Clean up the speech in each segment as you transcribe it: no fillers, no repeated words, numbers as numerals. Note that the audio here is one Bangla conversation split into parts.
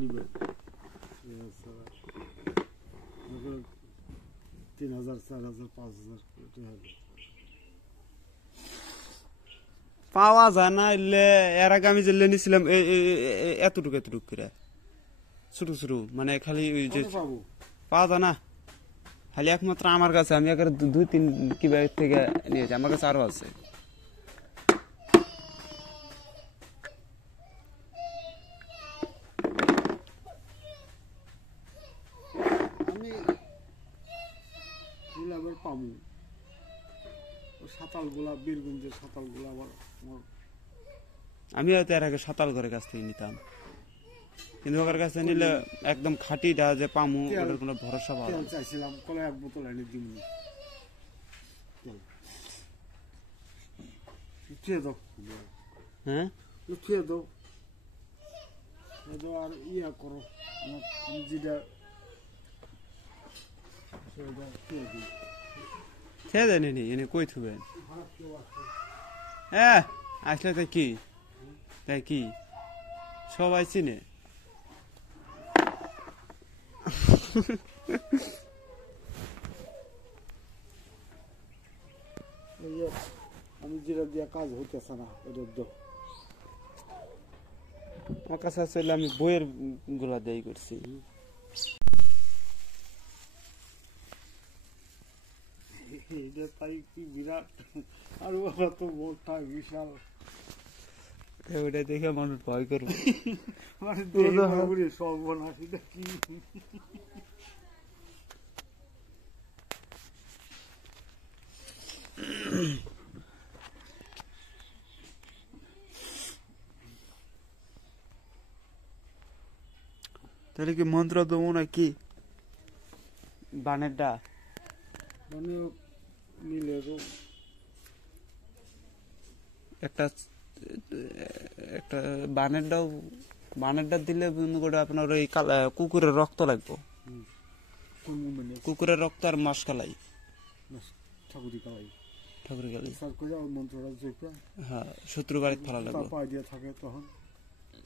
নিবে 3000 4000 5000 পাওয়া যায় না এলে এর আগে আমি যেলে নিছিলাম এতটুকু এতটুকু করে ছোট ছোট মানে খালি ওই যে পাওয়া যায় না খালি একমাত্র আমার কাছে আমি একের 2-3 কিবা থেকে নিয়েছি আমার কাছে আরো আছে আমি আবার পাবো সাতালগুলা বীরগঞ্জের সাতালগুলা আবার আমি হয়তো এর আগে সাতাল করে কাছ থেকে নিতাম কিন্তু ওর কাছে নিলে একদম খাঁটিটা যে পামু ওটার কোনো ভরসা পাওয়া যায় চাইছিলাম কলে এক বোতল এনে দিমনি উঠিয়ে দাও হ্যাঁ উঠিয়ে দাও আর ইয়া করো আমি যেটা সেটা খেয়ে দিই খেয়ে দেন এনে কই থুবেন হ্যাঁ আসলে তাই কি সবাই চিনে আমি যেটা দিয়ে কাজ হইতেছে না এটা দাও আমার কাছে আসলে আমি বইয়ের গুলা দেই করছি এটা তাই কি বিরাট আর ওরা তো মোটা বিশাল ওটা দেখে মানুষ ভয় করবে মানে সর্বনাশ এটা কি তাহলে কি মন্ত্র দেবো নাকি বানেরটা মানে নিলে একটা একটা বানেরটা দিলে আপনার ওই কুকুরের রক্ত লাগবে কুকুরের রক্ত আর মাস কালাই ঠাকুরি কালাই ঠাকুরি কালাই মন্ত্রটা জপে হ্যাঁ শত্রু বাড়িতে ফেলা লাগবে পা দিয়ে থাকে তখন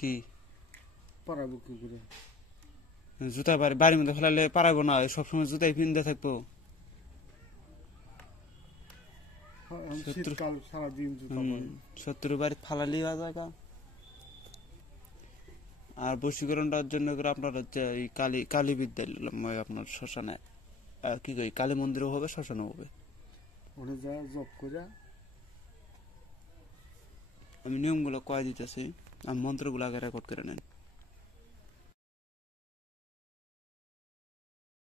কি পারাবো কি করে জুতা বাড়ির মধ্যে ফেলালে পারাবো না সবসময় জুতাই পিনতে থাকবো শীতকাল সারাদিন শত্রু বাড়ি ফালালি জায়গা আর বশীকরণটার জন্য করে আপনার হচ্ছে কালী বিদ্যালয় আপনার শ্মশানে কি কই কালী মন্দিরও হবে শ্মশানও হবে ওখানে যা জব করে আমি নিয়মগুলো কয়ে দিতেছি আমি মন্ত্রগুলো আগে রেকর্ড করে নেন